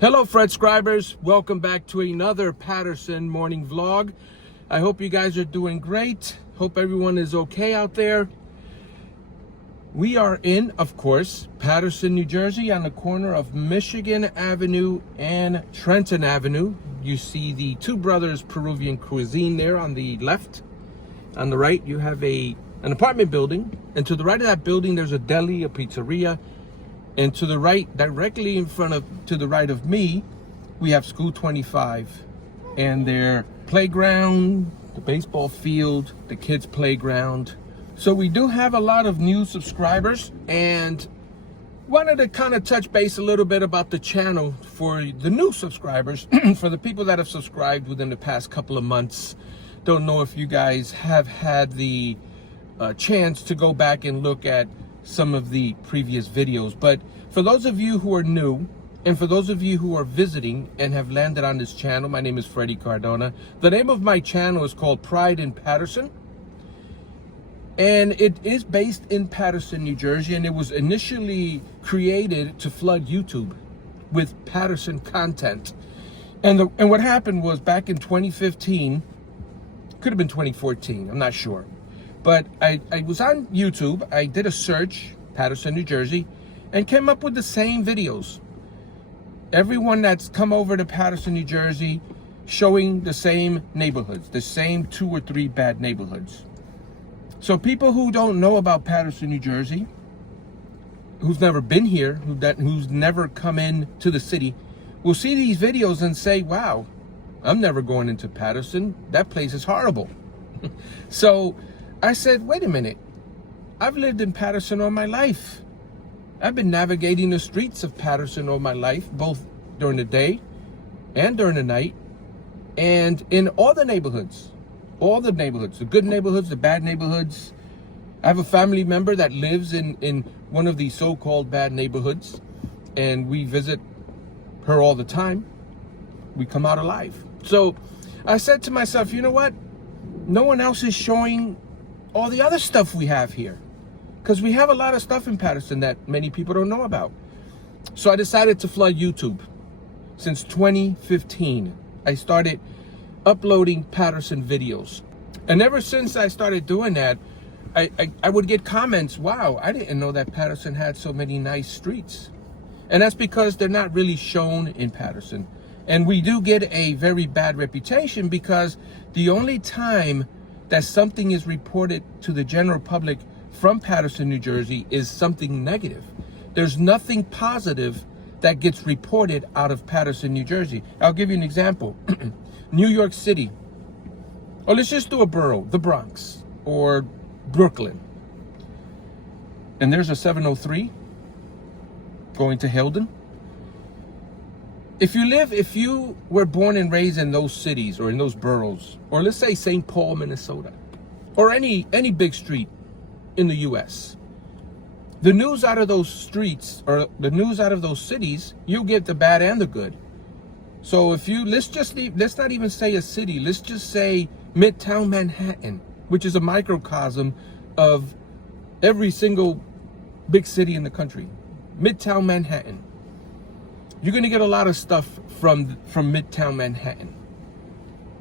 Hello, Fred Scribers. Welcome back to another Paterson morning vlog. I hope you guys are doing great. Hope everyone is okay out there. We are in, of course, Paterson, New Jersey, on the corner of Michigan Avenue and Trenton Avenue. You see the Two Brothers Peruvian Cuisine there on the left. On the right, you have an apartment building. And to the right of that building, there's a deli, a pizzeria. And to the right, directly in front of, to the right of me, we have School 25 and their playground, the baseball field, the kids' playground. So we do have a lot of new subscribers and wanted to kind of touch base a little bit about the channel for the new subscribers, for the people that have subscribed within the past couple of months. Don't know if you guys have had the chance to go back and look at some of the previous videos, but for those of you who are new and for those of you who are visiting and have landed on this channel, my name is Freddie Cardona. The name of my channel is called Pride in Paterson, and it is based in Paterson, New Jersey, and it was initially created to flood YouTube with Paterson content. And what happened was, back in 2015, could have been 2014, I'm not sure. But I was on YouTube, I did a search, Paterson, New Jersey, and came up with the same videos. Everyone that's come over to Paterson, New Jersey, showing the same neighborhoods, the same 2 or 3 bad neighborhoods. So people who don't know about Paterson, New Jersey, who's never been here, who's never come in to the city, will see these videos and say, wow, I'm never going into Paterson. That place is horrible. So I said, wait a minute, I've lived in Paterson all my life. I've been navigating the streets of Paterson all my life, both during the day and during the night, and in all the neighborhoods, the good neighborhoods, the bad neighborhoods. I have a family member that lives in one of these so-called bad neighborhoods, and we visit her all the time. We come out alive. So I said to myself, you know what? No one else is showing all the other stuff we have here, because we have a lot of stuff in Paterson that many people don't know about. So I decided to flood YouTube. Since 2015, I started uploading Paterson videos. And ever since I started doing that, I would get comments, wow, I didn't know that Paterson had so many nice streets. And that's because they're not really shown in Paterson. And we do get a very bad reputation because the only time that something is reported to the general public from Paterson, New Jersey, is something negative. There's nothing positive that gets reported out of Paterson, New Jersey. I'll give you an example. New York City, or let's just do a borough, the Bronx or Brooklyn. And there's a 703 going to Hilden. If you were born and raised in those cities or in those boroughs, or let's say St. Paul, Minnesota, or any big street in the US, the news out of those streets or the news out of those cities, you get the bad and the good. So if you, let's not even say a city, let's just say Midtown Manhattan, which is a microcosm of every single big city in the country. Midtown Manhattan. You're going to get a lot of stuff from Midtown Manhattan.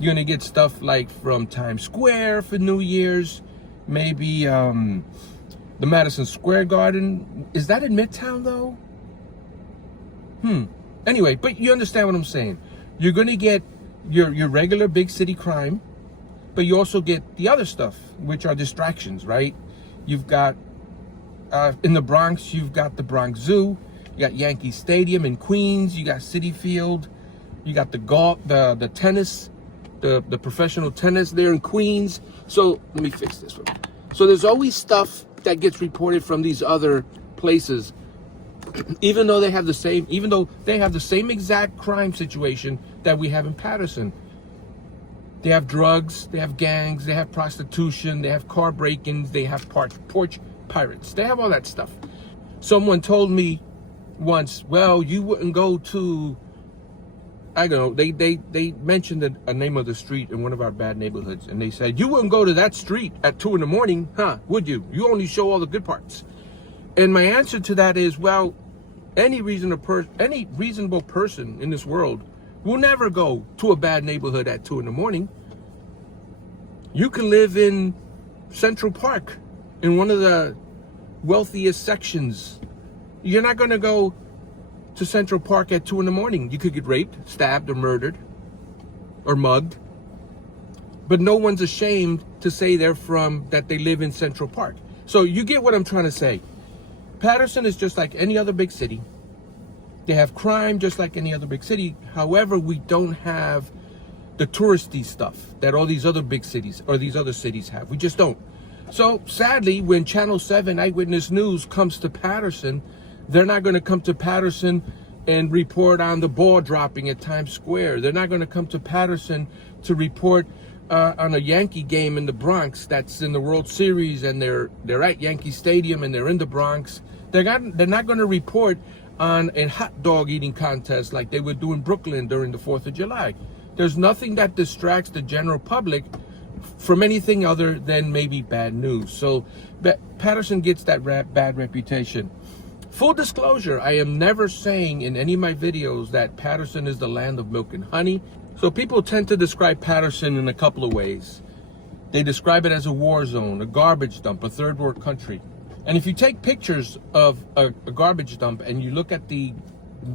You're going to get stuff like from Times Square for New Year's, maybe the Madison Square Garden. Is that in Midtown though? Anyway, but you understand what I'm saying. You're going to get your regular big city crime, but you also get the other stuff, which are distractions, right? You've got, in the Bronx, you've got the Bronx Zoo. You got Yankee Stadium in Queens. You got Citi Field. You got the golf, the tennis, the professional tennis there in Queens. So let me fix this one. So there's always stuff that gets reported from these other places, even though they have the same exact crime situation that we have in Paterson. They have drugs, they have gangs, they have prostitution, they have car break-ins, they have porch pirates. They have all that stuff. Someone told me once, well, you wouldn't go to, I don't know, they mentioned a name of the street in one of our bad neighborhoods, and they said, you wouldn't go to that street at 2 in the morning, huh, would you? You only show all the good parts. And my answer to that is, well, Any reasonable person in this world will never go to a bad neighborhood at 2 in the morning. You can live in Central Park, in one of the wealthiest sections. You're not going to go to Central Park at 2 in the morning. You could get raped, stabbed, or murdered, or mugged. But no one's ashamed to say that they live in Central Park. So you get what I'm trying to say. Paterson is just like any other big city. They have crime just like any other big city. However, we don't have the touristy stuff that all these other big cities or these other cities have. We just don't. So sadly, when Channel 7 Eyewitness News comes to Paterson, they're not going to come to Paterson and report on the ball dropping at Times Square. They're not going to come to Paterson to report on a Yankee game in the Bronx that's in the World Series, and they're at Yankee Stadium and they're in the Bronx. They're not going to report on a hot dog eating contest like they would do in Brooklyn during the 4th of July. There's nothing that distracts the general public from anything other than maybe bad news. So Paterson gets that bad reputation. Full disclosure, I am never saying in any of my videos that Paterson is the land of milk and honey. So people tend to describe Paterson in a couple of ways. They describe it as a war zone, a garbage dump, a third world country. And if you take pictures of a garbage dump and you look at the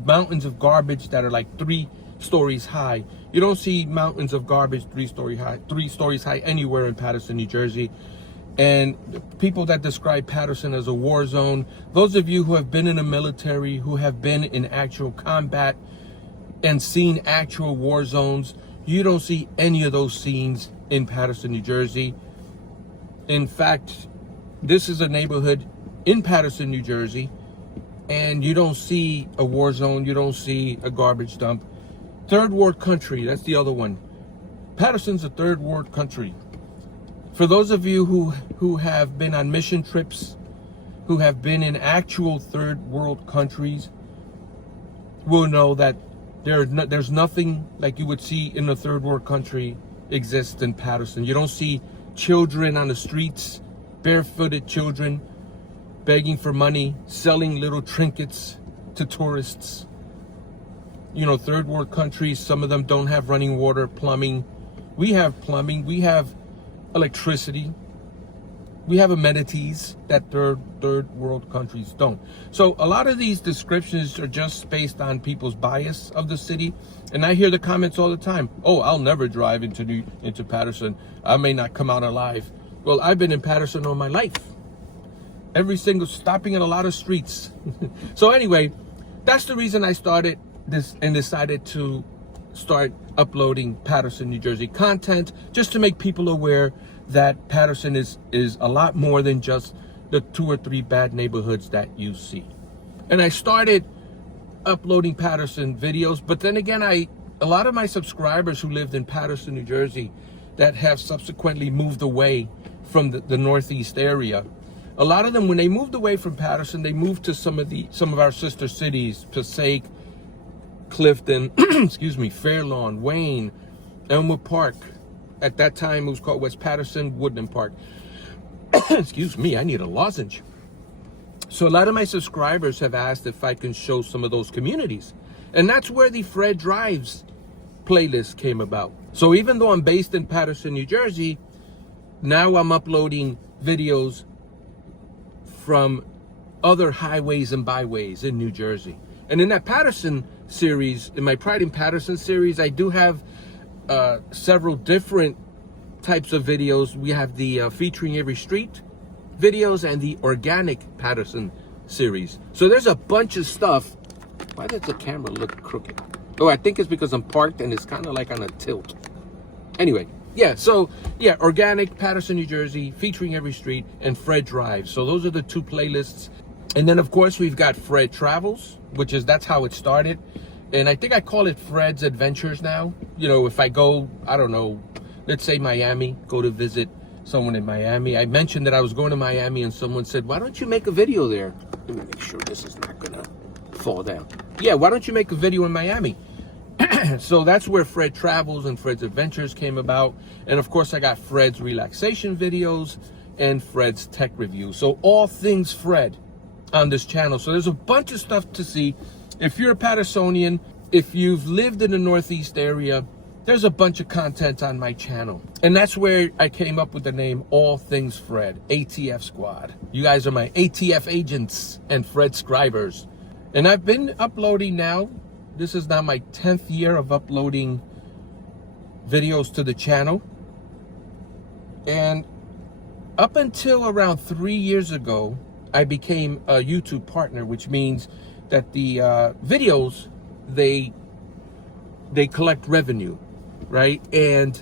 mountains of garbage that are like 3 stories high, you don't see mountains of garbage 3 stories high anywhere in Paterson, New Jersey. And people that describe Paterson as a war zone, those of you who have been in the military, who have been in actual combat and seen actual war zones, you don't see any of those scenes in Paterson, New Jersey. In fact, this is a neighborhood in Paterson, New Jersey, and you don't see a war zone, you don't see a garbage dump. Third world country, that's the other one. Paterson's a third world country. For those of you who have been on mission trips, who have been in actual third world countries, will know that there's nothing like you would see in a third world country exists in Paterson. You don't see children on the streets, barefooted children, begging for money, selling little trinkets to tourists. You know, third world countries, some of them don't have running water, plumbing. We have plumbing, we have electricity, we have amenities that third world countries don't. So a lot of these descriptions are just based on people's bias of the city. And I hear the comments all the time. Oh, I'll never drive into Paterson. I may not come out alive. Well, I've been in Paterson all my life. Stopping at a lot of streets. So anyway, that's the reason I started this and decided to start uploading Paterson, New Jersey content, just to make people aware that Paterson is a lot more than just the 2 or 3 bad neighborhoods that you see. And I started uploading Paterson videos, but then again, a lot of my subscribers who lived in Paterson, New Jersey, that have subsequently moved away from the Northeast area, a lot of them, when they moved away from Paterson, they moved to some of our sister cities, Passaic, Clifton, excuse me, Fairlawn, Wayne, Elmwood Park. At that time, it was called West Paterson, Woodland Park. Excuse me, I need a lozenge. So a lot of my subscribers have asked if I can show some of those communities. And that's where the Fred Drives playlist came about. So even though I'm based in Paterson, New Jersey, now I'm uploading videos from other highways and byways in New Jersey. And in that Paterson series, in my Pride in Paterson series, I do have several different types of videos. We have the featuring every street videos and the organic Paterson series. So there's a bunch of stuff. Why does the camera look crooked? Oh, I think it's because I'm parked and it's kind of like on a tilt. Anyway, yeah, so yeah, organic Paterson, New Jersey, featuring every street, and Fred Drives. So those are the 2 playlists. And then of course we've got Fred Travels, that's how it started. And I think I call it Fred's Adventures now. You know, if I go, I don't know, let's say Miami, go to visit someone in Miami. I mentioned that I was going to Miami and someone said, why don't you make a video there? Let me make sure this is not gonna fall down. Yeah, why don't you make a video in Miami? So that's where Fred Travels and Fred's Adventures came about. And of course I got Fred's relaxation videos and Fred's tech review. So all things Fred. on this channel. So there's a bunch of stuff to see. If you're a Patersonian, if you've lived in the Northeast area, there's a bunch of content on my channel. And that's where I came up with the name All Things Fred, ATF Squad. You guys are my ATF agents and Fred scribers. And I've been uploading now. This is now my 10th year of uploading videos to the channel. And up until around 3 years ago, I became a YouTube partner, which means that the videos, they collect revenue, right? And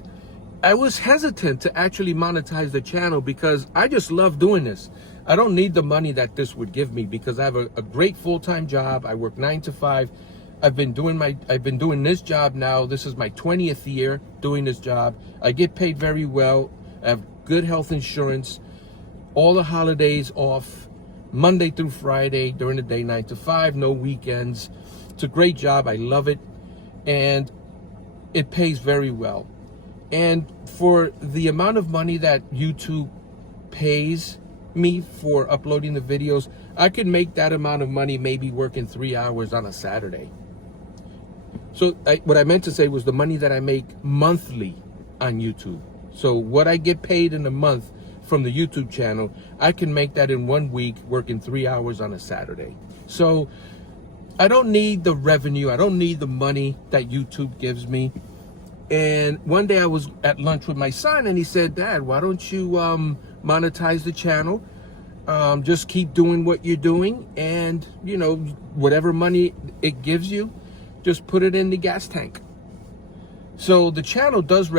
I was hesitant to actually monetize the channel because I just love doing this. I don't need the money that this would give me because I have a great full-time job. I work 9 to 5. I've been doing this job now. This is my 20th year doing this job. I get paid very well. I have good health insurance, all the holidays off, Monday through Friday during the day, 9 to 5, no weekends. It's a great job. I love it. And it pays very well. And for the amount of money that YouTube pays me for uploading the videos, I could make that amount of money maybe working 3 hours on a Saturday. So what I meant to say was the money that I make monthly on YouTube. So what I get paid in a month from the YouTube channel, I can make that in 1 week working 3 hours on a Saturday. So I don't need the revenue. I don't need the money that YouTube gives me. And one day I was at lunch with my son and he said, "Dad, why don't you monetize the channel? Just keep doing what you're doing, and you know, whatever money it gives you, just put it in the gas tank." So the channel does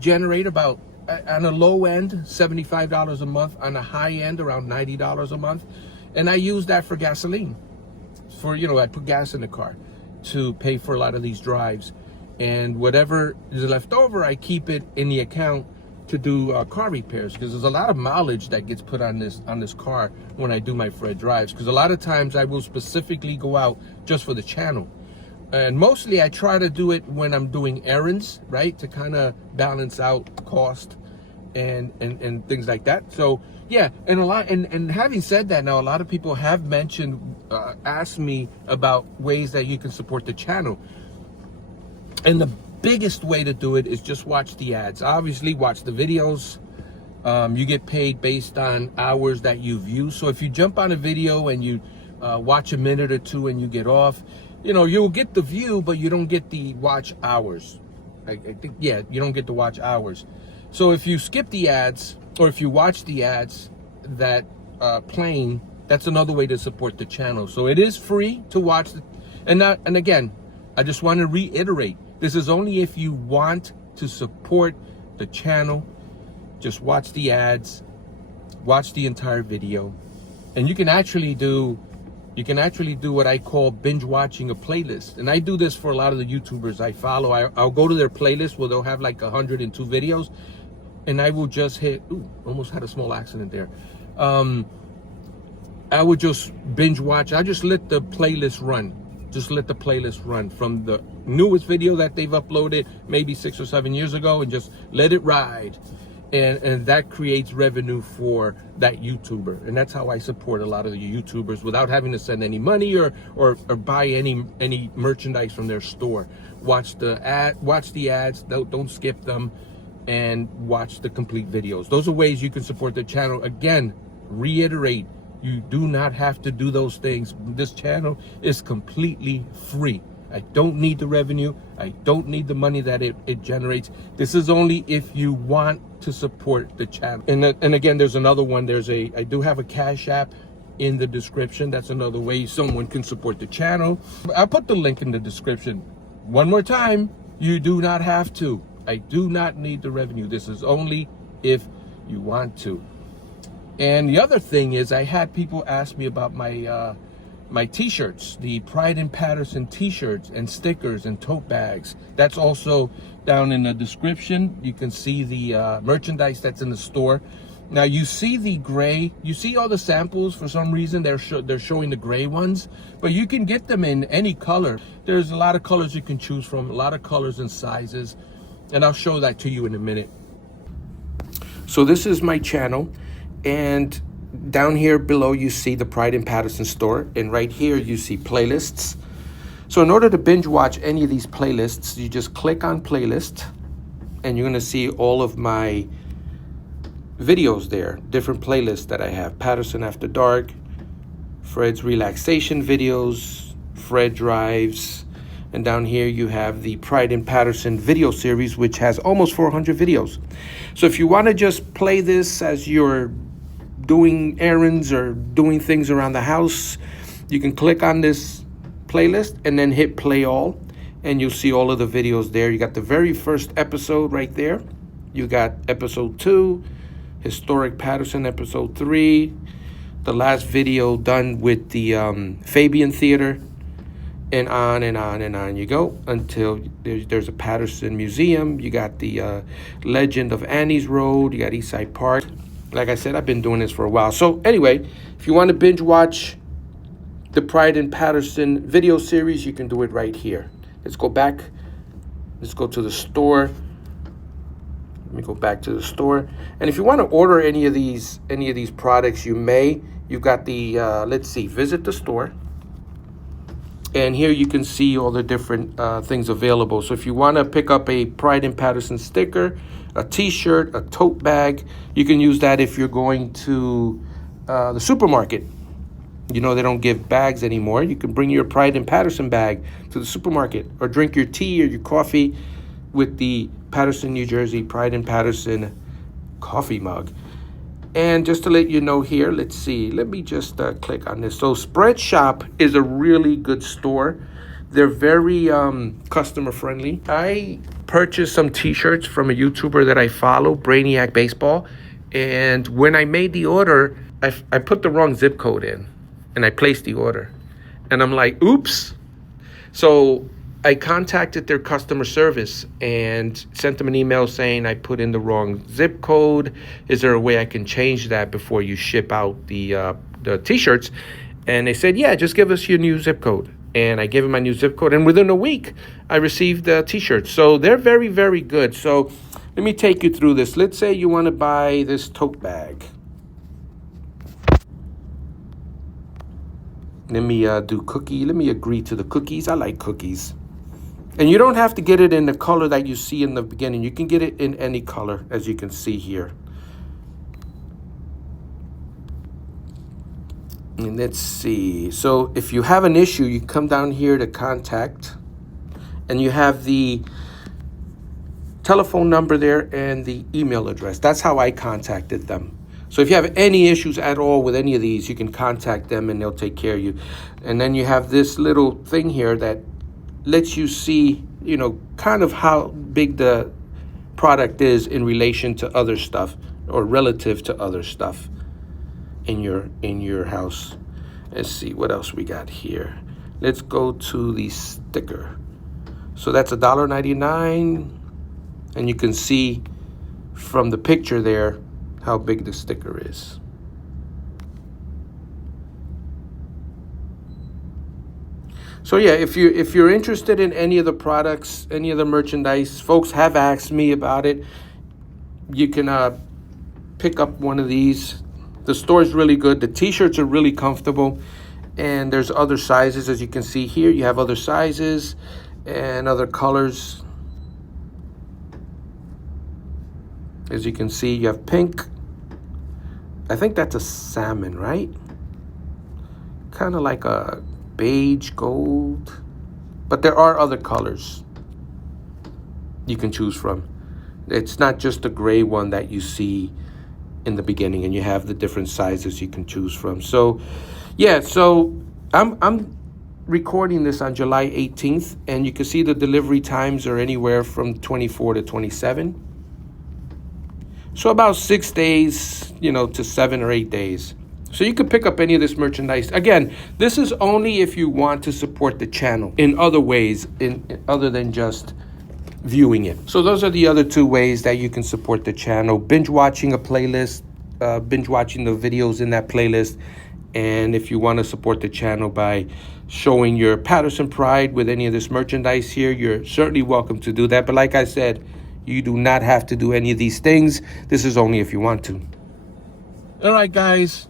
generate about, on a low end, $75 a month, on a high end around $90 a month. And I use that for gasoline. For, you know, I put gas in the car to pay for a lot of these drives. And whatever is left over, I keep it in the account to do car repairs, because there's a lot of mileage that gets put on this car when I do my Fred drives, because a lot of times I will specifically go out just for the channel. And mostly I try to do it when I'm doing errands, right, to kind of balance out cost and things like that. So yeah, and having said that, now a lot of people have mentioned, asked me about ways that you can support the channel. And the biggest way to do it is just watch the ads. Obviously, watch the videos. You get paid based on hours that you view. So if you jump on a video and you watch a minute or two and you get off, you know, you'll get the view, but you don't get the watch hours. I think, yeah, you don't get the watch hours. So if you skip the ads, or if you watch the ads that playing, that's another way to support the channel. So it is free to watch. And again, I just want to reiterate, this is only if you want to support the channel. Just watch the ads, watch the entire video, and you can actually do what I call binge watching a playlist. And I do this for a lot of the YouTubers I follow. I'll go to their playlist where they'll have like 102 videos, and I will just hit, ooh, almost had a small accident there. I would just binge watch. I just let the playlist run. Just let the playlist run from the newest video that they've uploaded maybe 6 or 7 years ago, and just let it ride. And that creates revenue for that YouTuber. And that's how I support a lot of the YouTubers without having to send any money or buy any merchandise from their store. Watch the ads, don't skip them, and watch the complete videos. Those are ways you can support the channel. Again, reiterate, you do not have to do those things. This channel is completely free. I don't need the revenue. I don't need the money that it generates. This is only if you want to support the channel. And again, there's another one. I do have a Cash App in the description. That's another way someone can support the channel. I'll put the link in the description. One more time, you do not have to. I do not need the revenue. This is only if you want to. And the other thing is, I had people ask me about my t-shirts, the Pride in Paterson t-shirts and stickers and tote bags. That's also down in the description. You can see the merchandise that's in the store. Now you see the gray, you see all the samples. For some reason they're showing the gray ones, but you can get them in any color. There's a lot of colors you can choose from, a lot of colors and sizes, and I'll show that to you in a minute. So this is my channel, and down here below you see the Pride in Paterson store, and right here you see playlists. So in order to binge watch any of these playlists, you just click on playlist, and you're gonna see all of my videos there, different playlists that I have. Paterson After Dark, Fred's relaxation videos, Fred drives, and down here you have the Pride in Paterson video series, which has almost 400 videos. So if you want to just play this as you're doing errands or doing things around the house, you can click on this playlist and then hit play all, and you'll see all of the videos there. You got the very first episode right there. You got episode 2, Historic Paterson, episode 3, the last video done with the Fabian Theater, and on and on and on you go until there's a Paterson Museum. You got the Legend of Annie's Road. You got Eastside Park. Like I said, I've been doing this for a while. So anyway, if you want to binge watch the Pride in Paterson video series, you can do it right here. Let's go back. Let's go to the store. Let me go back to the store. And if you want to order any of these products, you may. You've got the let's see, visit the store. And here you can see all the different things available. So if you want to pick up a Pride in Paterson sticker, a t-shirt, a tote bag, you can use that if you're going to the supermarket. You know, they don't give bags anymore. You can bring your Pride in Paterson bag to the supermarket, or drink your tea or your coffee with the Paterson, New Jersey Pride in Paterson coffee mug. And just to let you know here, let's see, let me just click on this. So Spread Shop is a really good store. They're very customer friendly. I purchased some t-shirts from a YouTuber that I follow, Brainiac Baseball. And when I made the order, I put the wrong zip code in, and I placed the order. And I'm like, oops. So I contacted their customer service and sent them an email saying I put in the wrong zip code. Is there a way I can change that before you ship out the t-shirts? And they said, yeah, just give us your new zip code. And I gave them my new zip code, and within a week, I received the t-shirts. So they're very, very good. So let me take you through this. Let's say you want to buy this tote bag. Let me do cookie. Let me agree to the cookies. I like cookies. And you don't have to get it in the color that you see in the beginning. You can get it in any color, as you can see here. And let's see. So if you have an issue, you come down here to contact, and you have the telephone number there and the email address. That's how I contacted them. So if you have any issues at all with any of these, you can contact them and they'll take care of you. And then you have this little thing here that lets you see, you know, kind of how big the product is in relation to other stuff, or relative to other stuff in your house. Let's see what else we got here. Let's go to the sticker. So that's $1.99, and you can see from the picture there how big the sticker is. So yeah, if you're interested in any of the products, any of the merchandise, folks have asked me about it. You can pick up one of these. The store is really good. The t-shirts are really comfortable, and there's other sizes. As you can see here, you have other sizes and other colors. As you can see, you have pink. I think that's a salmon, right? Kind of like a beige gold, but there are other colors you can choose from. It's not just the gray one that you see in the beginning, and you have the different sizes you can choose from. So yeah, so I'm recording this on July 18th, and you can see the delivery times are anywhere from 24 to 27. So about 6 days, you know, to 7 or 8 days. So you could pick up any of this merchandise. Again, this is only if you want to support the channel in other ways, other than just viewing it. So those are the other two ways that you can support the channel: binge watching a playlist, binge watching the videos in that playlist. And if you want to support the channel by showing your Paterson pride with any of this merchandise here, you're certainly welcome to do that. But like I said, you do not have to do any of these things. This is only if you want to. All right, guys.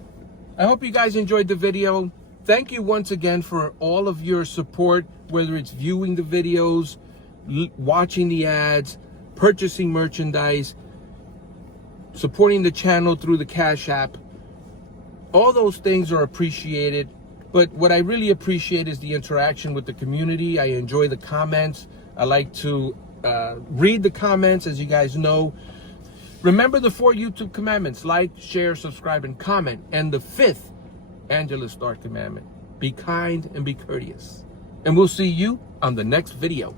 I hope you guys enjoyed the video. Thank you once again for all of your support, whether it's viewing the videos, watching the ads, purchasing merchandise, supporting the channel through the Cash App. All those things are appreciated, but what I really appreciate is the interaction with the community. I enjoy the comments. I like to read the comments, as you guys know. Remember the 4 YouTube commandments: like, share, subscribe, and comment. And the 5th Angela Starr commandment: be kind and be courteous. And we'll see you on the next video.